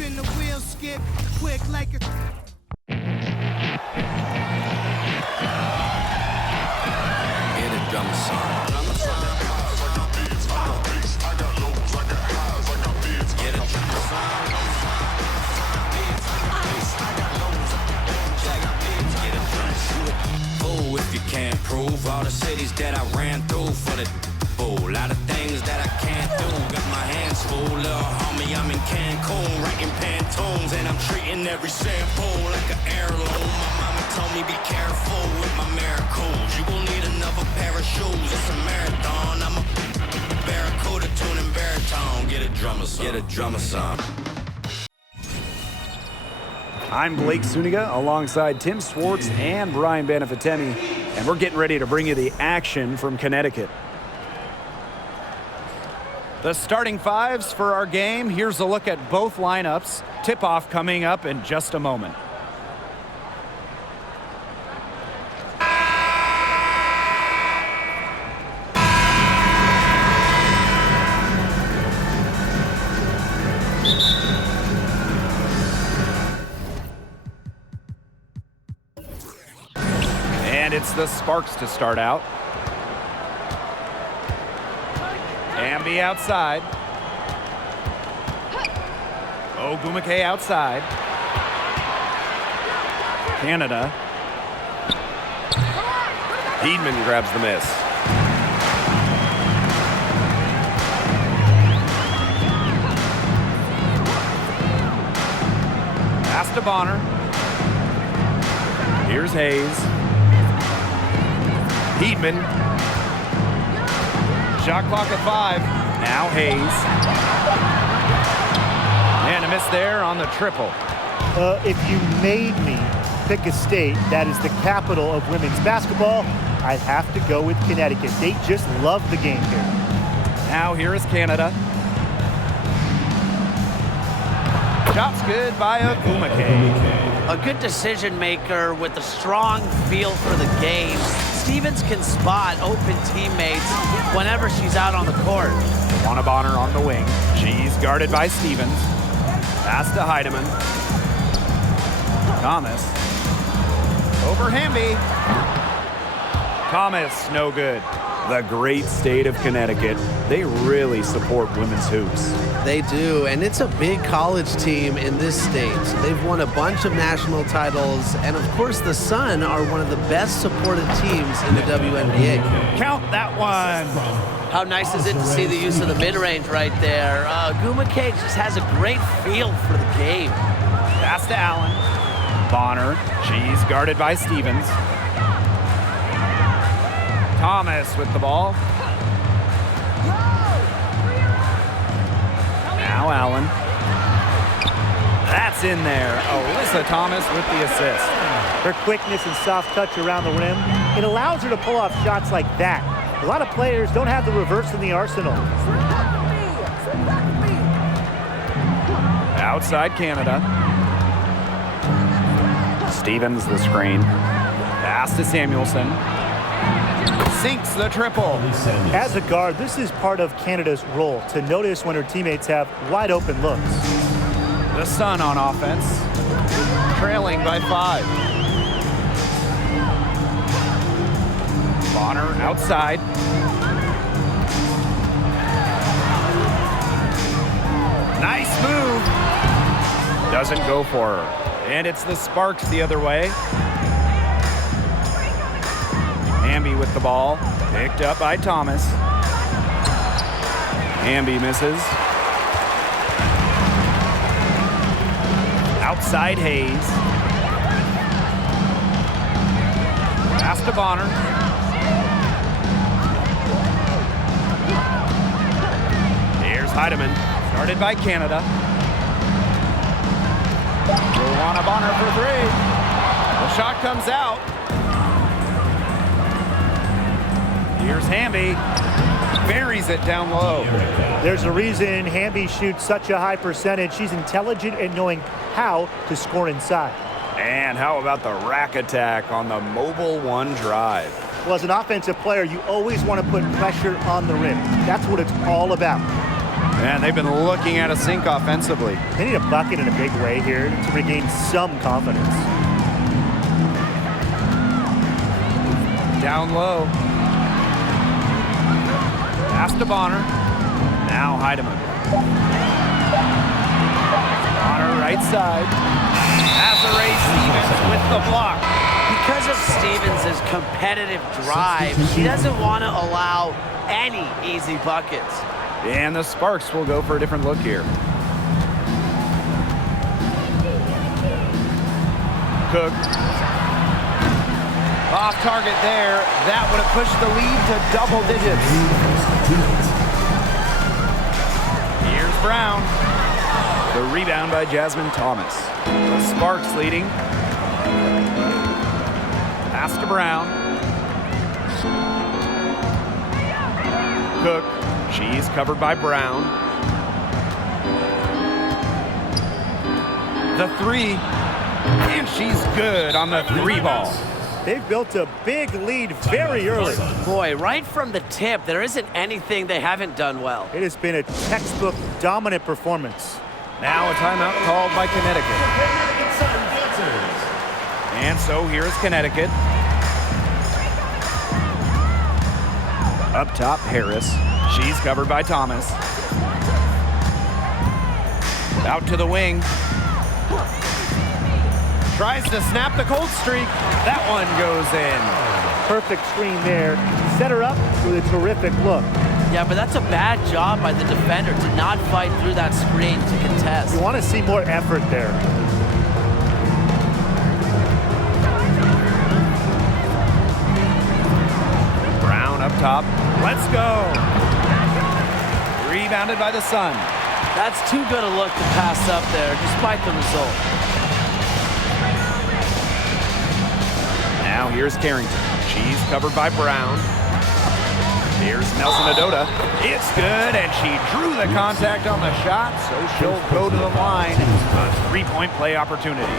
spin the wheel, skip quick like a. Get a drum song. Get a drum song. Oh, if you can't prove all the cities that I ran through for the a lot of things that I can't do. Got my hands full, little homie. I'm in Cancun, writing Pantones, and I'm treating every shampoo like an heirloom. My mama told me be careful with my miracles. You gon' need another pair of shoes. It's a marathon. I'm a barracuda tuning baritone. Get a drummer song. Get a drummer song. I'm Blake Suniga alongside Tim Swartz and Brian Banafitemi, and we're getting ready to bring you the action from Connecticut. The starting fives for our game. Here's a look at both lineups. Tip-off coming up in just a moment. And it's the Sparks to start out. Amby outside. Ogumake outside. Canada. Hiedman grabs the miss. Pass to Bonner. Here's Hayes. Hiedman. Shot clock at 5. Now Hayes. And a miss there on the triple. If you made me pick a state that is the capital of women's basketball, I'd have to go with Connecticut. They just love the game here. Now here is Canada. Shot's good by Ogumake. A good decision maker with a strong feel for the game. Stevens can spot open teammates whenever she's out on the court. Juana Bonner on the wing. She's guarded by Stevens. Pass to Heidemann. Thomas. Over Hamby. Thomas, no good. The great state of Connecticut. They really support women's hoops. They do, and it's a big college team in this state. They've won a bunch of national titles, and of course the Sun are one of the best supported teams in the WNBA. Count that one. How nice is it to see the use of the mid-range right there? Ogumake just has a great feel for the game. Pass to Allen. Bonner, she's guarded by Stevens. Thomas with the ball. Now Allen. That's in there. Alyssa Thomas with the assist. Her quickness and soft touch around the rim, it allows her to pull off shots like that. A lot of players don't have the reverse in the arsenal. Outside Canada. Stevens the screen. Pass to Samuelson. Sinks the triple. As a guard, this is part of Canada's role, to notice when her teammates have wide open looks. The Sun on offense, trailing by 5. Bonner outside. Nice move. Doesn't go for her. And it's the Sparks the other way. Hamby with the ball, picked up by Thomas. Hamby misses. Outside Hayes. Pass to Bonner. Here's Heidemann, started by Canada. Joanna Bonner for 3. The shot comes out. Here's Hamby, buries it down low. There's a reason Hamby shoots such a high percentage. She's intelligent at knowing how to score inside. And how about the rack attack on the mobile one drive? Well, as an offensive player, you always want to put pressure on the rim. That's what it's all about. And they've been looking at a sink offensively. They need a bucket in a big way here to regain some confidence. Down low. Pass to Bonner. Now Heidemann. Bonner right side. Azare Stevens with the block. Because of Stevens' competitive drive, she doesn't want to allow any easy buckets. And the Sparks will go for a different look here. Cook. Off target there. That would have pushed the lead to double digits. Here's Brown. The rebound by Jasmine Thomas. The Sparks leading. Pass to Brown. Cook. She's covered by Brown. The three. And she's good on the three ball. They've built a big lead very early. Boy, right from the tip, there isn't anything they haven't done well. It has been a textbook dominant performance. Now a timeout called by Connecticut. And so here's Connecticut. Up top, Harris. She's covered by Thomas. Out to the wing. Tries to snap the cold streak. That one goes in. Perfect screen there. Set her up with a terrific look. Yeah, but that's a bad job by the defender to not fight through that screen to contest. You want to see more effort there. Brown up top. Let's go. Rebounded by the Sun. That's too good a look to pass up there, despite the result. Now here's Carrington. She's covered by Brown. Here's Nelson Adota. It's good, and she drew the contact on the shot, so she'll go to the line. A three-point play opportunity.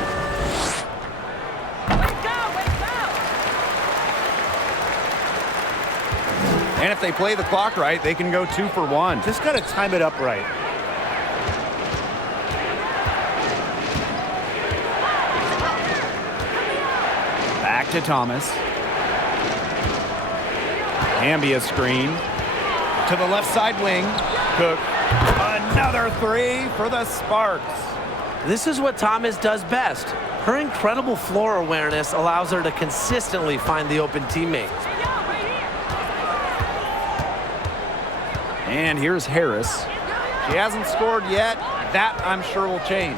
And if they play the clock right, they can go 2 for 1. Just got to time it up right. Back to Thomas. Ambia screen. To the left side wing. Cook. Another three for the Sparks. This is what Thomas does best. Her incredible floor awareness allows her to consistently find the open teammate. And here's Harris. She hasn't scored yet. That, I'm sure, will change.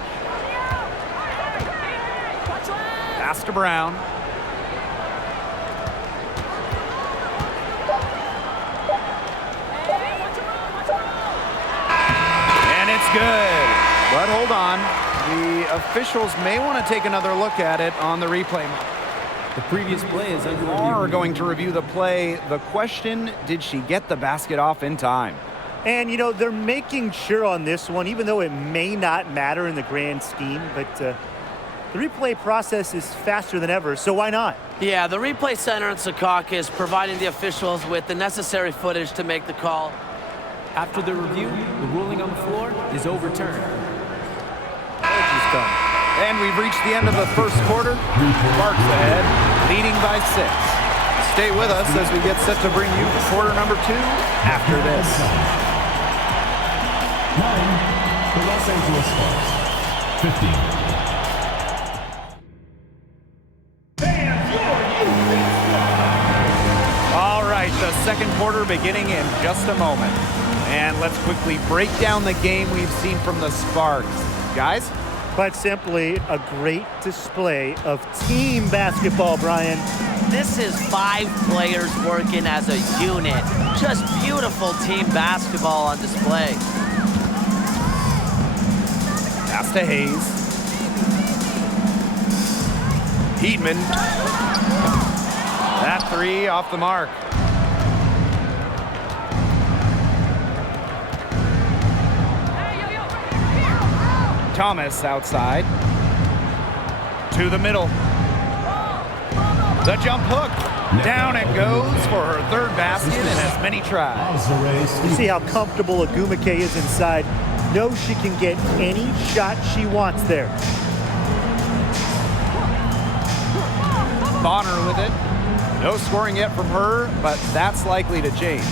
Pass to Brown. And it's good. But hold on. The officials may want to take another look at it on the replay. The previous play is under Are going to review the play. The question, did she get the basket off in time? And, you know, they're making sure on this one, even though it may not matter in the grand scheme, but the replay process is faster than ever, so why not? Yeah, the replay center in Secaucus is providing the officials with the necessary footage to make the call. After the review, the ruling on the floor is overturned. And we've reached the end of the first quarter. Sparks ahead, leading by 6. Stay with us as we get set to bring you quarter number 2 after this. The Los Angeles Sparks, 15. All right, the second quarter beginning in just a moment. And let's quickly break down the game we've seen from the Sparks. Guys? Quite simply, a great display of team basketball, Brian. This is 5 players working as a unit. Just beautiful team basketball on display. Pass to Hayes. Heedman. That three off the mark. Thomas outside. To the middle. The jump hook. Down it goes for her third basket in as many tries. You see how comfortable Agumake is inside. Knows she can get any shot she wants there. Bonner with it. No scoring yet from her, but that's likely to change.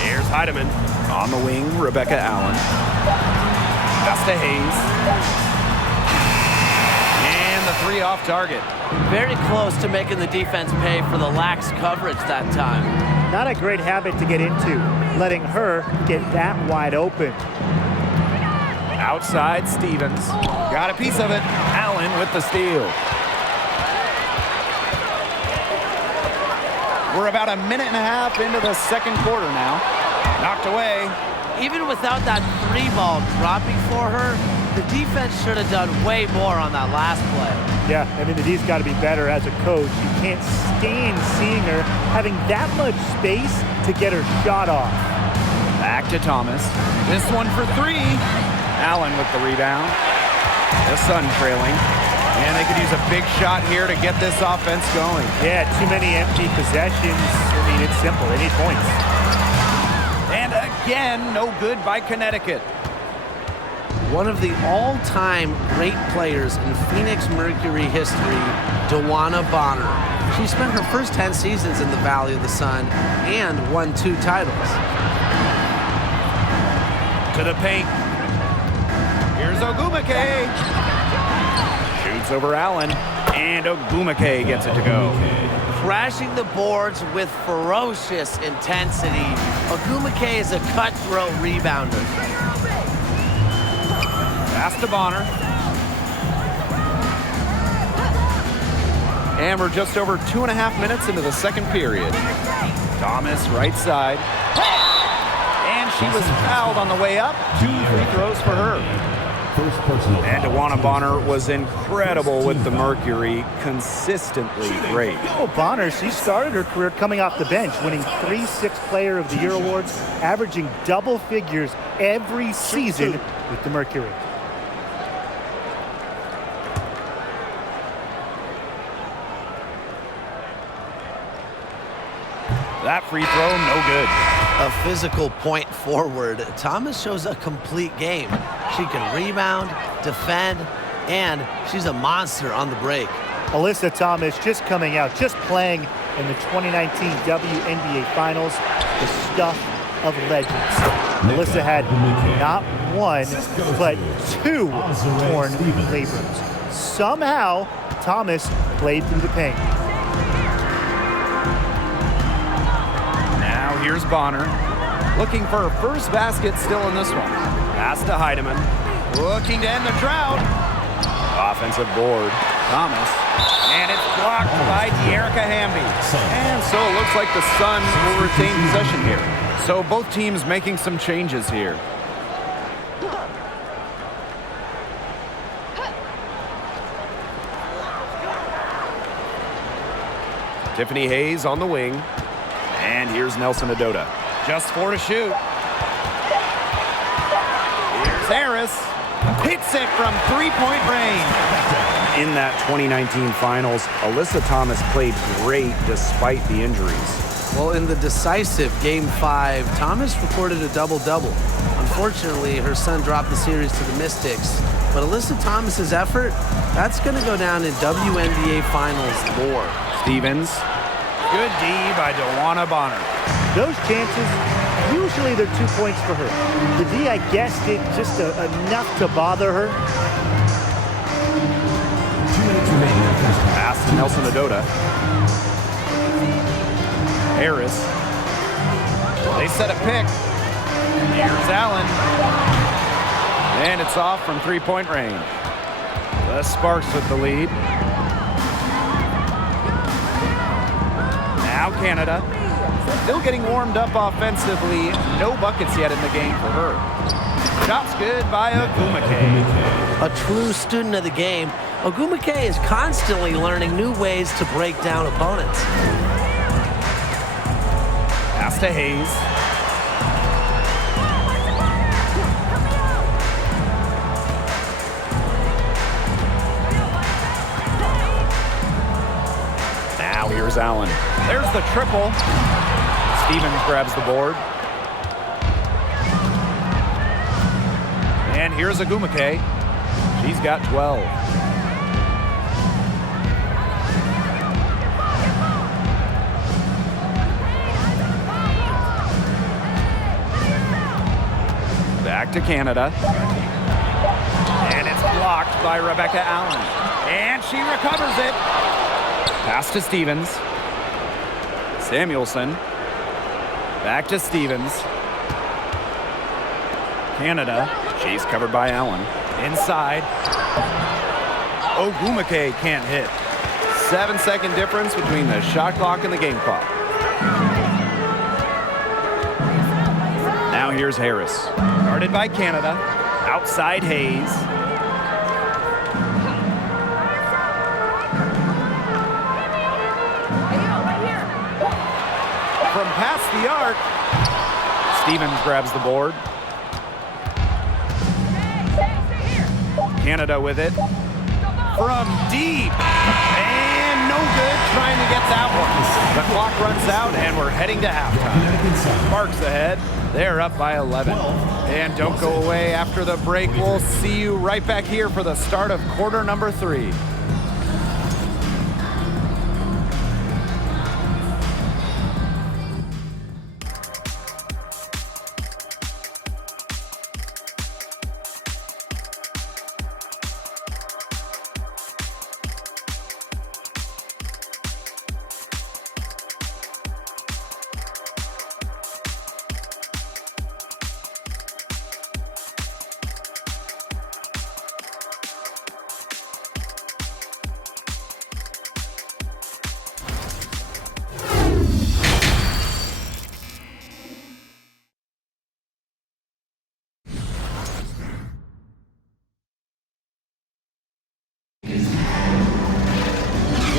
Here's Heidemann. On the wing, Rebecca Allen. Augusta Hayes. And the three off target. Very close to making the defense pay for the lax coverage that time. Not a great habit to get into, letting her get that wide open. Outside Stevens. Got a piece of it. Allen with the steal. We're about a minute and a half into the second quarter now. Knocked away. Even without that three ball dropping for her, the defense should have done way more on that last play. Yeah, I mean, the D's got to be better as a coach. You can't stand seeing her having that much space to get her shot off. Back to Thomas. This one for three. Allen with the rebound. The Sun trailing. And they could use a big shot here to get this offense going. Yeah, too many empty possessions. I mean, it's simple. They need points. And again, no good by Connecticut. One of the all-time great players in Phoenix Mercury history, DeWanna Bonner. She spent her first 10 seasons in the Valley of the Sun and won 2 titles. To the paint. Here's Ogumake. Shoots over Allen. And Ogumake gets it to go. Crashing the boards with ferocious intensity. Ogumake is a cutthroat rebounder. Pass to Bonner. And we're just over 2.5 minutes into the second period. Thomas, right side. And she was fouled on the way up. 2 free throws for her. First personal. And DeWanna Bonner was incredible with the Mercury. Consistently great. Oh, Bonner, she started her career coming off the bench, winning 3 Sixth Player of the Year awards, averaging double figures every season with the Mercury. That free throw, no good. A physical point forward, Thomas shows a complete game. She can rebound, defend, and she's a monster on the break. Alyssa Thomas just coming out, just playing in the 2019 WNBA Finals, the stuff of legends. Alyssa had not 1, but 2 torn labrums. Somehow, Thomas played through the pain. Now here's Bonner. Looking for her first basket still in this one. Pass to Heidemann. Looking to end the drought. Offensive board. Thomas. And it's blocked by De'Erica Hamby. And so it looks like the Sun will retain possession here. So both teams making some changes here. Tiffany Hayes on the wing. And here's Nelson Adota. Just 4 to shoot. Here's Harris. Hits it from three-point range. In that 2019 finals, Alyssa Thomas played great despite the injuries. Well, in the decisive Game 5, Thomas recorded a double-double. Unfortunately, her son dropped the series to the Mystics. But Alyssa Thomas's effort, that's going to go down in WNBA Finals lore. Stevens. Good D by DeWanna Bonner. Those chances, usually they're 2 points for her. The D, I guessed it just enough to bother her. 2 minutes remaining in the first half. Pass to Nelson Adota. Harris. They set a pick. Here's Allen. And it's off from three-point range. The Sparks with the lead. Now Canada. Still getting warmed up offensively. No buckets yet in the game for her. Shot's good by Ogumake. A true student of the game, Ogumake is constantly learning new ways to break down opponents. Pass to Hayes. Here's Allen. There's the triple. Stevens grabs the board. And here's Agumake. She's got 12. Back to Canada. And it's blocked by Rebecca Allen. And she recovers it. Pass to Stevens. Samuelson. Back to Stevens. Canada. She's covered by Allen. Inside. Ogumake can't hit. 7-second difference between the shot clock and the game clock. Now here's Harris. Guarded by Canada. Outside Hayes. From past the arc, Stevens grabs the board. Canada with it. From deep. And no good trying to get that one. The clock runs out and we're heading to halftime. Sparks ahead. They're up by 11. And don't go away after the break. We'll see you right back here for the start of quarter number 3.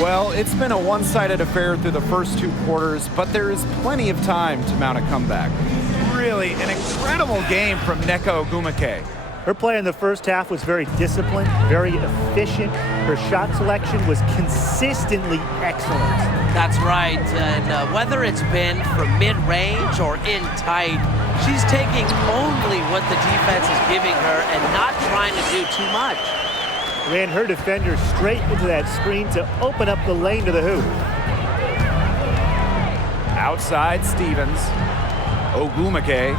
Well, it's been a one-sided affair through the first 2 quarters, but there is plenty of time to mount a comeback. Really, an incredible game from Nneka Ogumake. Her play in the first half was very disciplined, very efficient. Her shot selection was consistently excellent. That's right, and whether it's been from mid-range or in tight, she's taking only what the defense is giving her and not trying to do too much. Ran her defender straight into that screen to open up the lane to the hoop. Outside Stevens. Ogumake.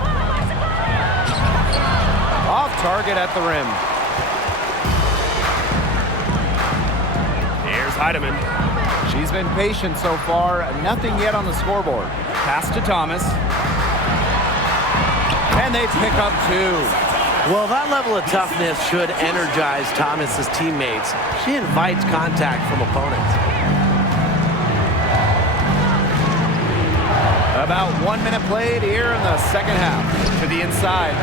Off target at the rim. Here's Heidemann. She's been patient so far. Nothing yet on the scoreboard. Pass to Thomas. And they pick up 2. Well, that level of toughness should energize Thomas's teammates. She invites contact from opponents. About 1 minute played here in the second half. To the inside.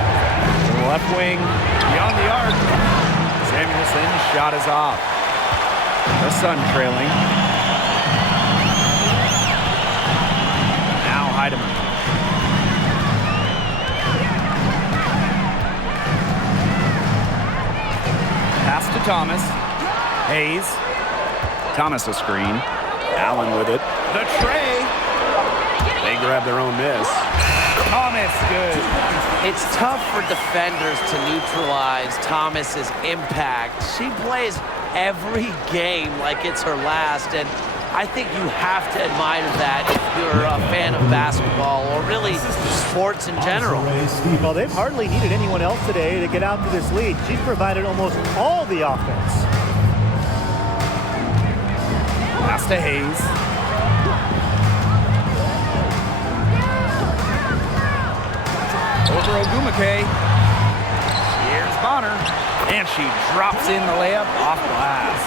Left wing, beyond the arc. Samuelson's shot is off. The Sun trailing. Now Heidemann. Pass to Thomas. Hayes. Thomas a screen. Allen with it. The tray. They grab their own miss. Thomas good. It's tough for defenders to neutralize Thomas's impact. She plays every game like it's her last, and I think you have to admire that if you're a fan of basketball or really sports in general. Well, they've hardly needed anyone else today to get out to this lead. She's provided almost all the offense. Pass to Hayes. Over Ogumake. Here's Bonner. And she drops in the layup off glass.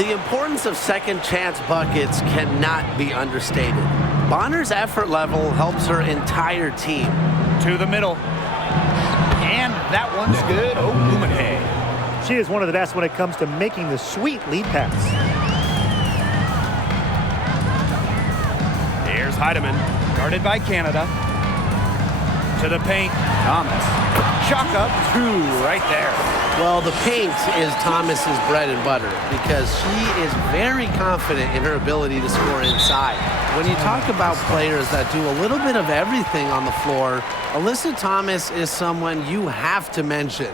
The importance of second chance buckets cannot be understated. Bonner's effort level helps her entire team. To the middle. And that one's good. Ogumake. She is one of the best when it comes to making the sweet lead pass. Heidemann, guarded by Canada. To the paint, Thomas. Chalk up 2 right there. Well, the paint is Thomas's bread and butter because she is very confident in her ability to score inside. When you talk about players that do a little bit of everything on the floor, Alyssa Thomas is someone you have to mention.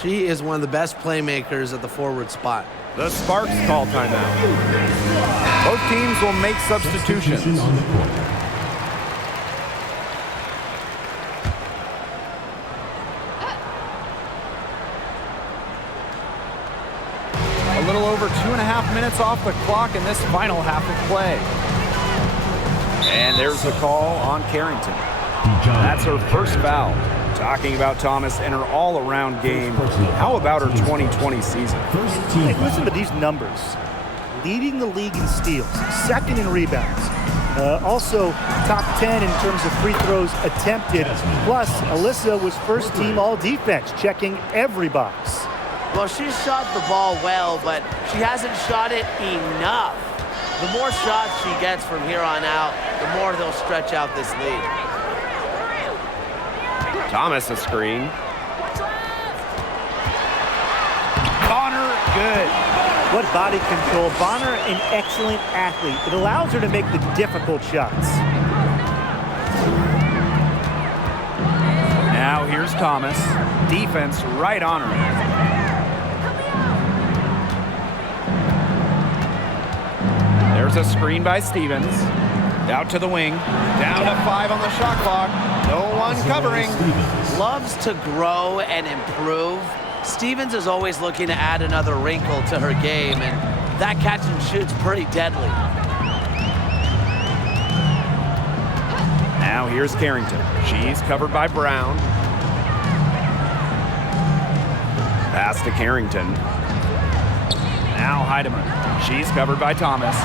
She is one of the best playmakers at the forward spot. The Sparks call timeout. Both teams will make substitutions. On the court. A little over 2.5 minutes off the clock in this final half of play. And there's the call on Carrington. That's her first foul. Talking about Thomas and her all-around game, how about her 2020 season? Hey, listen to these numbers. Leading the league in steals, second in rebounds. Also, top 10 in terms of free throws attempted. Plus, Alyssa was first team all-defense, checking every box. Well, she shot the ball well, but she hasn't shot it enough. The more shots she gets from here on out, the more they'll stretch out this lead. Thomas a screen. Bonner, good. What body control. Bonner, an excellent athlete. It allows her to make the difficult shots. Now here's Thomas. Defense right on her. There's a screen by Stevens. Out to the wing. Down to 5 on the shot clock. No one covering. Loves to grow and improve. Stevens is always looking to add another wrinkle to her game, and that catch and shoot's pretty deadly. Now here's Carrington. She's covered by Brown. Pass to Carrington. Now Heidemann. She's covered by Thomas.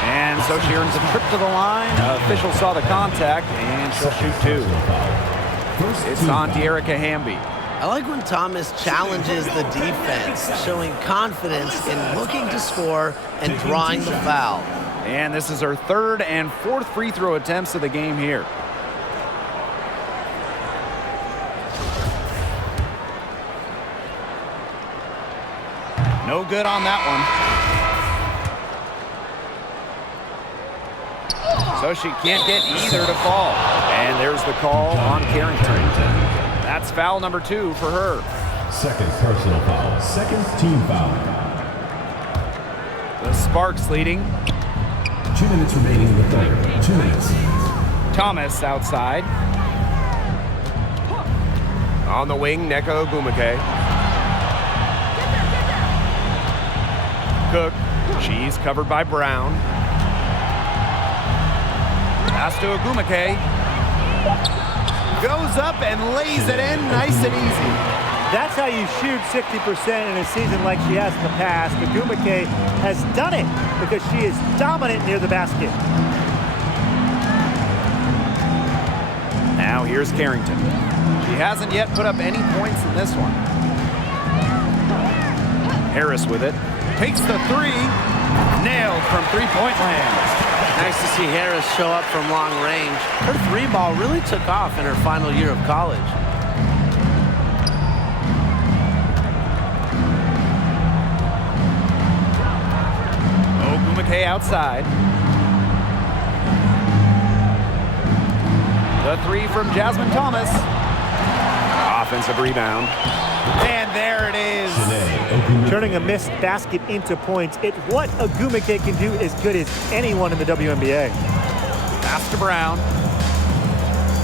And so she earns a trip to the line. Official saw the contact, and she'll shoot 2. It's on De'Erica Hamby. I like when Thomas challenges the defense, showing confidence in looking to score and drawing the foul. And this is her 3rd and 4th free throw attempts of the game here. No good on that one. So she can't get either to fall. And there's the call on Carrington. That's foul number 2 for her. Second personal foul. Second team foul. The Sparks leading. 2 minutes remaining in the third. 2 minutes. Thomas outside. On the wing, Nneka Ogwumike. Cook. She's covered by Brown. Pass to Ogwumike. Goes up and lays it in nice and easy. That's how you shoot 60% in a season like she has in the past. Ogwumike has done it because she is dominant near the basket. Now here's Carrington. She hasn't yet put up any points in this one. Harris with it. Takes the 3. Nailed from three-point land. Nice to see Harris show up from long range. Her 3-ball really took off in her final year of college. Ogwumike outside. The 3 from Jasmine Thomas. Offensive rebound. And there it is. Turning a missed basket into points. It's what Ogwumike can do as good as anyone in the WNBA. Pass to Brown.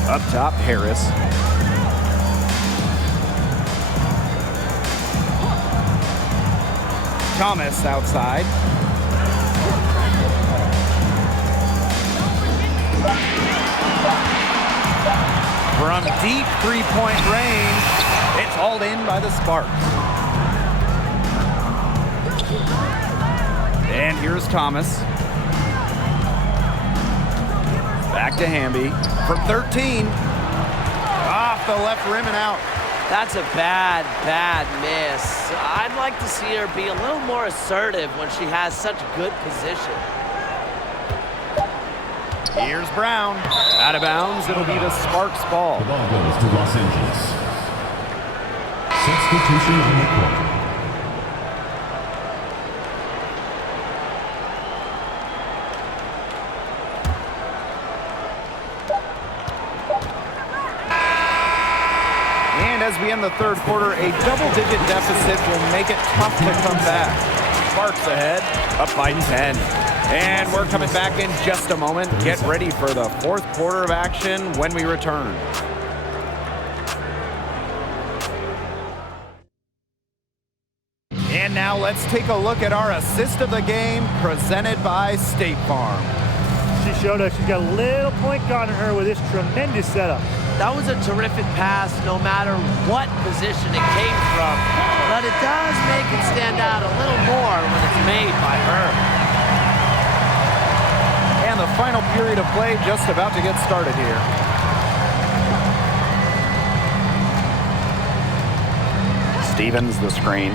Up top, Harris. Thomas outside. From deep three-point range, it's hauled in by the Sparks. And here's Thomas. Back to Hamby. From 13. Off the left rim and out. That's a bad, bad miss. I'd like to see her be a little more assertive when she has such good position. Here's Brown. Out of bounds, it'll be the Sparks ball. The ball goes to Los Angeles. Substitution on the court. And as we end the third quarter, a double-digit deficit will make it tough to come back. Sparks ahead, up by 10. And we're coming back in just a moment. Get ready for the fourth quarter of action when we return. And now let's take a look at our assist of the game presented by State Farm. She showed us she's got a little point guard on her with this tremendous setup. That was a terrific pass no matter what position it came from, but it does make it stand out a little more when it's made by her. And the final period of play just about to get started here. Stevens the screen.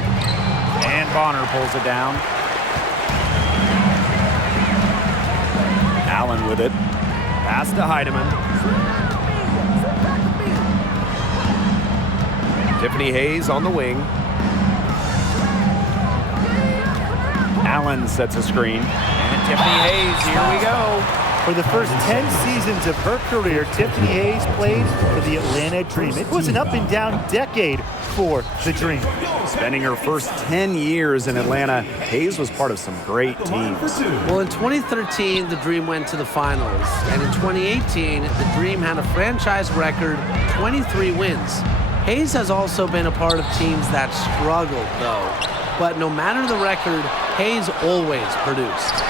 And Bonner pulls it down. Allen with it. Pass to Heidemann. Tiffany Hayes on the wing. Allen sets a screen. And Tiffany Hayes, here we go. For the first 10 seasons of her career, Tiffany Hayes played for the Atlanta Dream. It was an up-and-down decade for the Dream. Spending her first 10 years in Atlanta, Hayes was part of some great teams. Well, in 2013, the Dream went to the finals. And in 2018, the Dream had a franchise record 23 wins. Hayes has also been a part of teams that struggled, though. But no matter the record, Hayes always produced.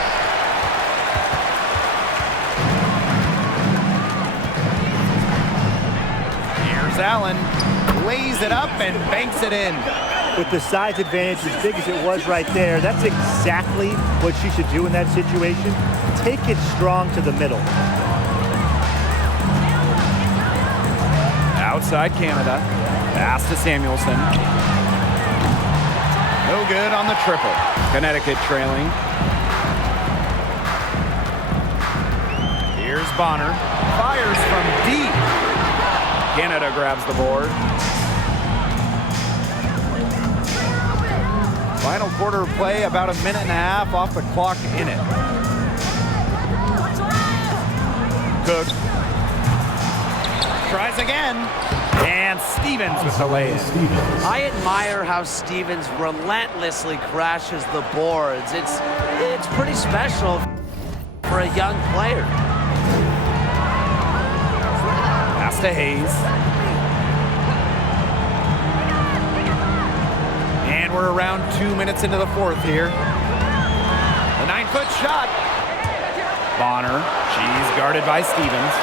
Here's Allen. Lays it up and banks it in. With the size advantage as big as it was right there, that's exactly what she should do in that situation. Take it strong to the middle. Outside Canada. Pass to Samuelson. No good on the triple. Connecticut trailing. Here's Bonner. Fires from deep. Canada grabs the board. Final quarter of play, about a minute and a half off the clock in it. Cook. Tries again. And Stevens with the lay-in. I admire how Stevens relentlessly crashes the boards. It's pretty special for a young player. Pass to Hayes. And we're around 2 minutes into the fourth here. The 9-foot shot. Bonner. She's guarded by Stevens.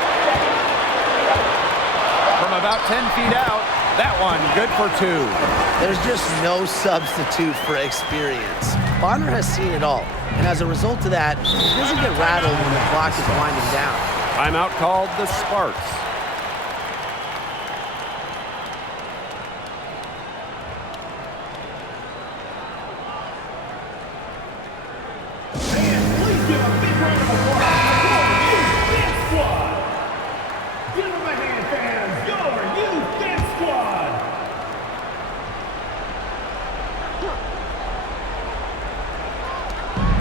From about 10 feet out, that one good for two. There's just no substitute for experience. Bonner has seen it all, and as a result of that, he doesn't get rattled when the clock is winding down. Timeout called the Sparks.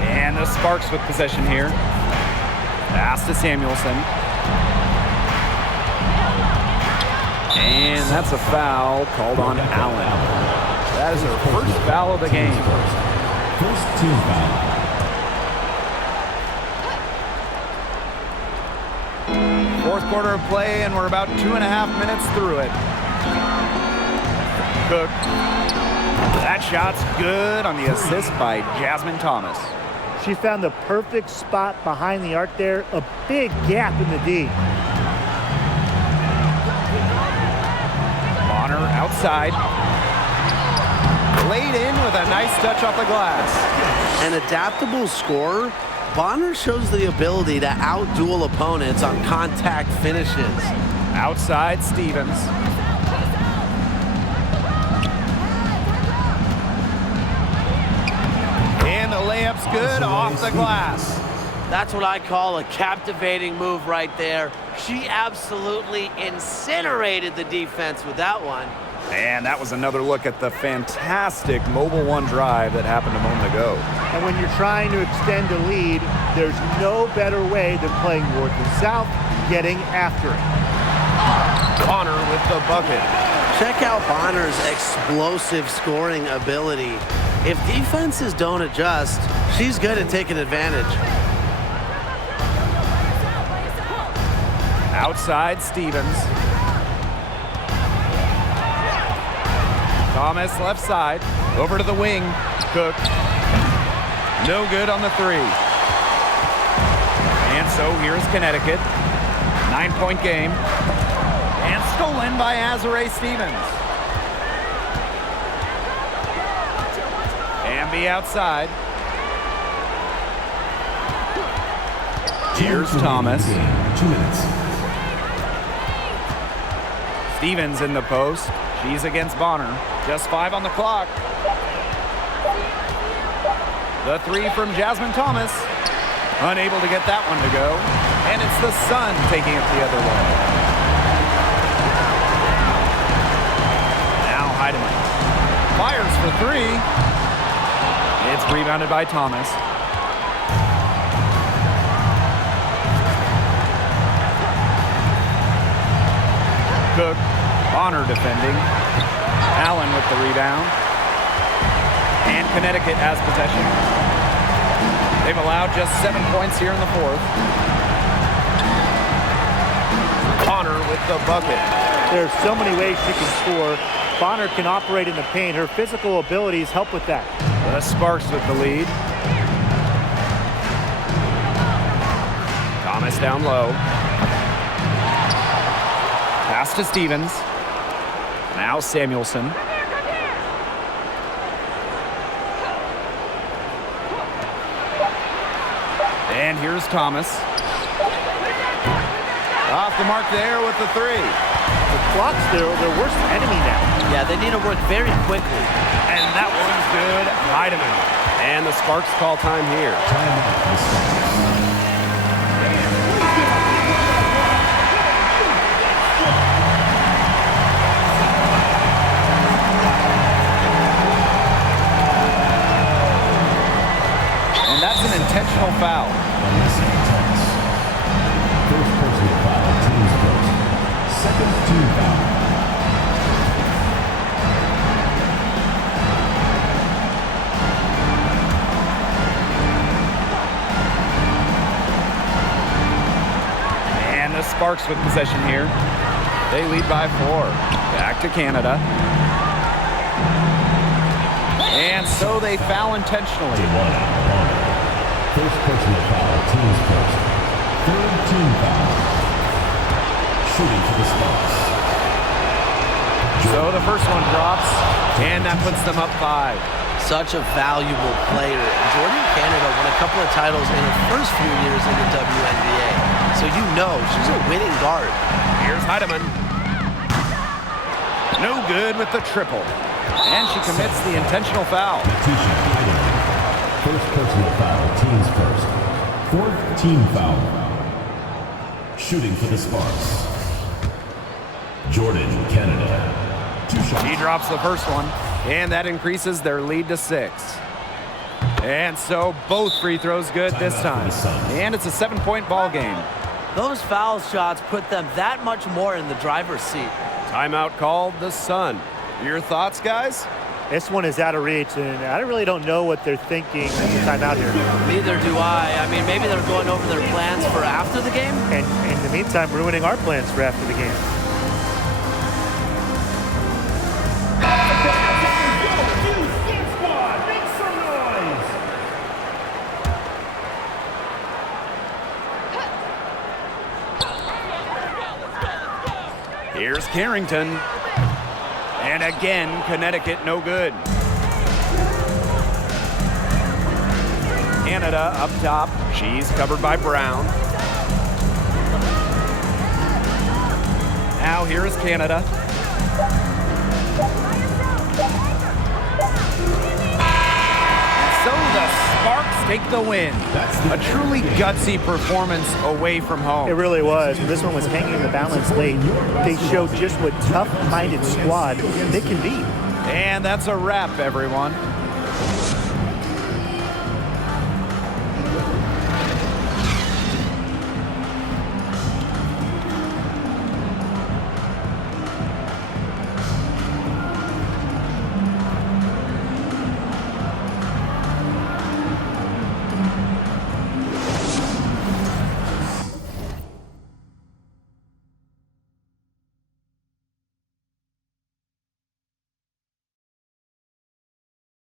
And the Sparks with possession here. Pass to Samuelson. And that's a foul called on Allen. That is her first foul of the game. First team foul. Fourth quarter of play, and we're about 2.5 minutes through it. Cook. That shot's good on the assist by Jasmine Thomas. She found the perfect spot behind the arc there, a big gap in the D. Bonner outside. Laid in with a nice touch off the glass. An adaptable scorer, Bonner shows the ability to out-duel opponents on contact finishes. Outside Stevens. And the layup's good off the glass. That's what I call a captivating move right there. She absolutely incinerated the defense with that one. And that was another look at the fantastic Mobile One drive that happened a moment ago. And when you're trying to extend a lead, there's no better way than playing north and south, getting after it. Connor with the bucket. Check out Bonner's explosive scoring ability. If defenses don't adjust, she's good at taking advantage. Outside Stevens. Thomas left side. Over to the wing. Cook. No good on the three. And so here's Connecticut. 9-point game. And stolen by Azare Stevens. Amby outside. Here's Thomas. 2 minutes. Stevens in the post. She's against Bonner. Just 5 on the clock. The three from Jasmine Thomas. Unable to get that one to go. And it's the Sun taking it the other way. Now Heidemann fires for 3. It's rebounded by Thomas. Cook. Bonner defending. Allen with the rebound. And Connecticut has possession. They've allowed just 7 points here in the fourth. Bonner with the bucket. There's so many ways she can score. Bonner can operate in the paint. Her physical abilities help with that. The Sparks with the lead. Thomas down low. Pass to Stevens. Now Samuelson. And here's Thomas. Off the mark there with the 3. The clock's their worst enemy now. Yeah, they need to work very quickly. And that one's good. Heidemann. And the Sparks call time here. And that's an intentional foul. First personal foul, team's first. Second team foul. And the Sparks with possession here. They lead by 4. Back to Canada. And so they foul intentionally. First personal foul, team's first. Third team foul. Shooting for the Sparks. So the first one drops, and that puts them up 5. Such a valuable player. Jordan Canada won a couple of titles in her first few years in the WNBA. So you know she's a winning guard. Here's Heidemann. No good with the triple. And she commits the intentional foul. First personal foul, team's first. Fourth team foul. Shooting for the Sparks. Jordan, Canada. 2 shots. She drops the first one, and that increases their lead to 6. And so both free throws good this time. And it's a 7-point ball game. Those foul shots put them that much more in the driver's seat. Timeout called, the Sun. Your thoughts, guys? This one is out of reach, and I really don't know what they're thinking at the timeout here. Neither do I. I mean, maybe they're going over their plans for after the game. And in the meantime, ruining our plans for after the game. Here's Carrington. And again, Connecticut no good. Canada up top. She's covered by Brown. Now here is Canada. And so the Sparks take the win. A truly gutsy performance away from home. It really was. This one was hanging in the balance late. They showed just what tough-minded squad they can be. And that's a wrap, everyone.